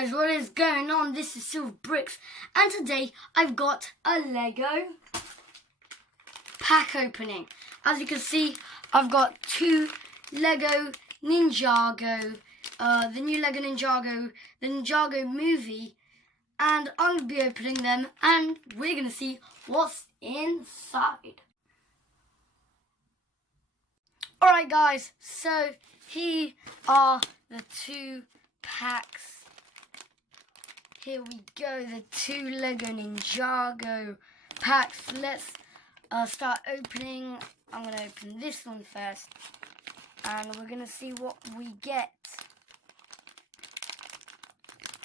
guys, what is going on? This is Silver Bricks, and today I've got a Lego pack opening. As you can see, I've got two Lego Ninjago, the new Lego Ninjago, the Ninjago movie, and I'm going to be opening them, and we're going to see what's inside. Alright guys, so here are the two packs. Here we go, the two Lego Ninjago packs. Let's start opening. I'm going to open this one first, and we're going to see what we get.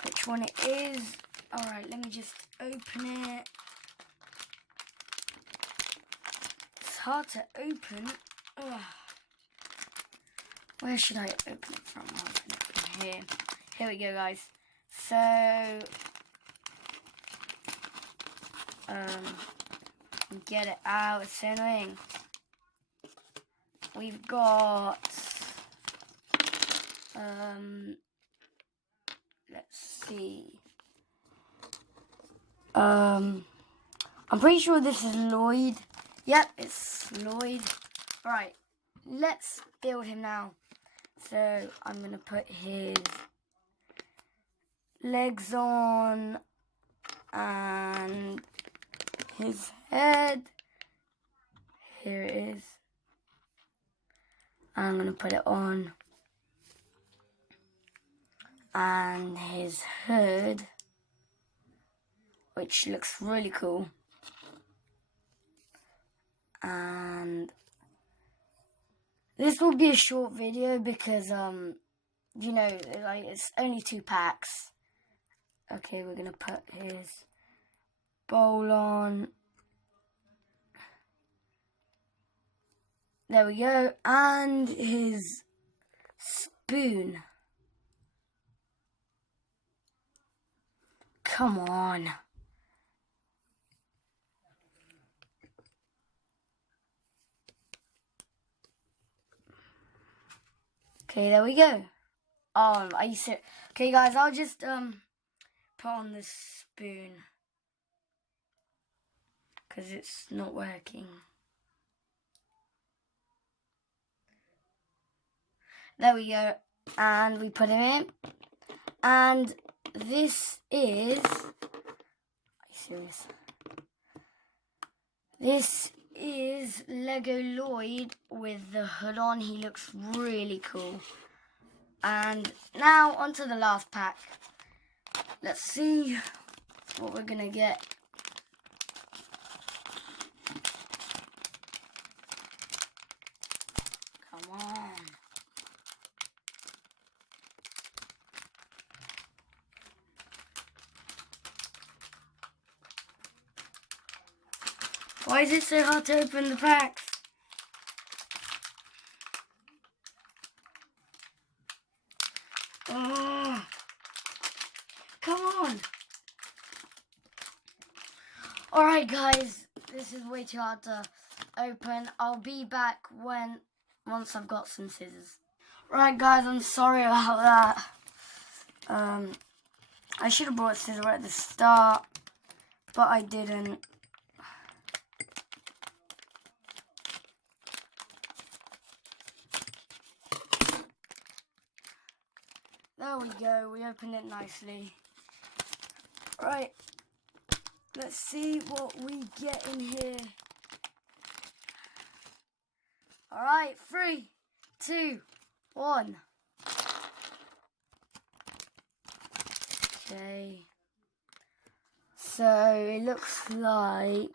Which one it is. Alright, let me just open it. It's hard to open. Ugh. Where should I open it from? I'll open it from here. Here we go, guys. So, get it out. It's so annoying. We've got, let's see. I'm pretty sure this is Lloyd. Yep, it's Lloyd. Right, let's build him now. So I'm going to put his legs on and his head. Here it is. I'm going to put it on. And his hood, which looks really cool. And this will be a short video because, you know, like it's only two packs. Okay, we're going to put his bowl on. There we go. And his spoon. Come on. Okay, there we go. Are you serious? Okay, guys, I'll just put on this spoon because it's not working. There we go, and we put him in. And this is. Are you serious? This is Lego Lloyd with the hood on. He looks really cool. And now onto the last pack. Let's see what we're gonna get. Come on. Why is it so hard to open the packs? Oh, come on. Alright guys, this is way too hard to open. I'll be back once I've got some scissors. Right guys, I'm sorry about that. I should have brought a scissor at the start, but I didn't. There we go, we opened it nicely. Right, let's see what we get in here. Alright, 3, 2, 1. Okay. So it looks like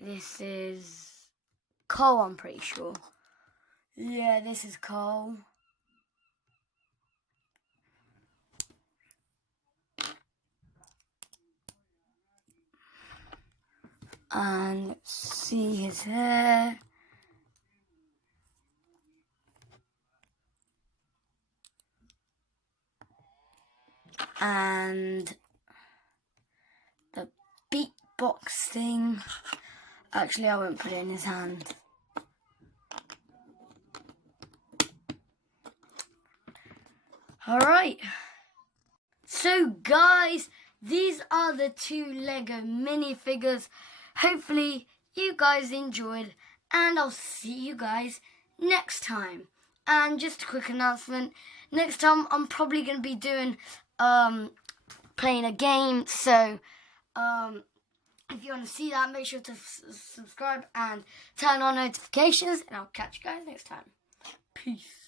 this is Cole, I'm pretty sure. Yeah, this is Cole. And see his hair. And the beatbox thing. Actually, I won't put it in his hand. Alright. So guys, these are the 2 Lego minifigures. Hopefully you guys enjoyed, and I'll see you guys next time. And just a quick announcement, next time I'm probably going to be doing playing a game, so if you want to see that, make sure to subscribe and turn on notifications, and I'll catch you guys next time. Peace.